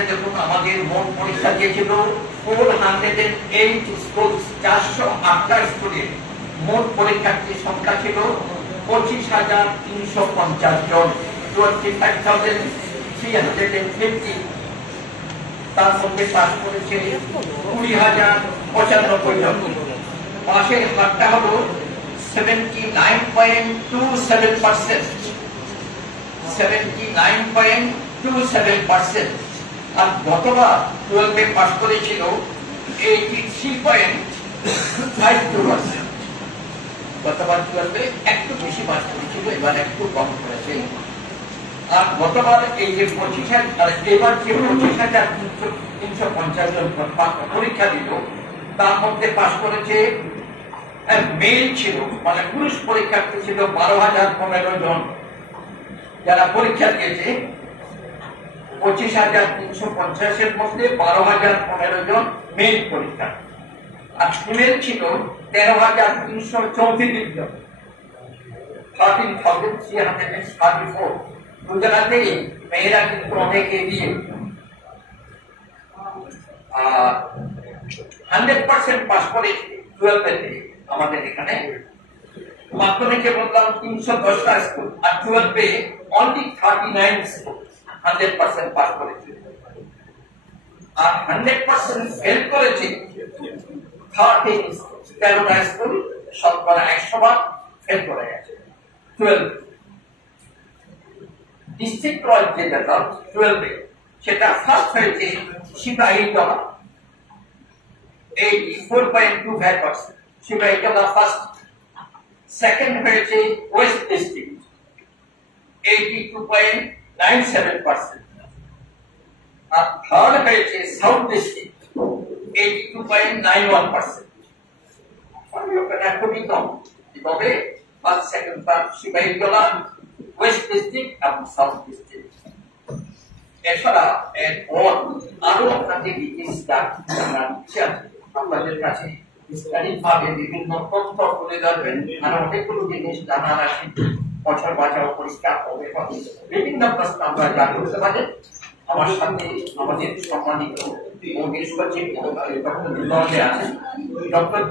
এখানে দেখুন আমাদের মোট পরীক্ষা দিয়েছিল 408 স্কুল, 408টা স্কুলের মোট পরীক্ষার্থীর সংখ্যা ছিল 25,350 জন, 25,350। তার মধ্যে পাস করেছে 20,095 জন। পাশের হারটা হলো 79.27%, 79.27%। আর গতবার 12-এ পাস করেছিল 83.52%। গতবার 12-এ একটু বেশি পাস করেছিল, এবার একটু কম করেছে। আর গতবার এই যে 25,000, এবার যে 25,350 জন পরীক্ষা দিল, তার মধ্যে পাস করেছে মেল ছিল, মানে পুরুষ পরীক্ষার্থী ছিল 12,015 জন। যারা পরীক্ষা দিয়েছে 25,350-এর মধ্যে 12,015 জন মেল পরীক্ষার্থী, আর ফিমেল ছিল 13,334 জন, 13,334। গুজরাটেই মেয়েরা কিন্তু অনেক এগিয়ে। 100% পাস করে 12-এ আমাদের এখানে। মাধ্যমিকে বললাম 310টা স্কুল, আর 12-এ অনলি 39 স্কুল 100% পাস করেছে। আর 100% ফেল করেছে 13টা স্কুল, শতকরা 100 ফেল করে গেছে 12। ডিস্ট্রিক্ট ওয়াইজ যে রেজাল্ট 12-এ, সেটা ফার্স্ট হয়েছে সিপাহীজলা 84.25%, সিপাহীজলা ফার্স্ট। সেকেন্ড হয়েছে ওয়েস্ট ডিস্ট্রিক্ট 82.97%, আর থার্ড হয়েছে সাউথ ডিস্ট্রিক্ট 82.91%। খুবই কম। তবে first, second, third Sepahijala, west district এবং সাউথ ডিস্ট্রিক্ট। এছাড়া এরপর আরো আপনাদের ডিটেইলসটা আমরা আপনাদের কাছে বিস্তারিতভাবে বিভিন্ন তথ্য তুলে ধরবেন, আর অনেকগুলো জিনিস জানার আছে। বছর বাঁচাও পরিষ্কার হবে, বিভিন্ন প্রশ্ন আমরা জানতে পারি। আমার সাথে আমাদের সম্মানিত ডক্টর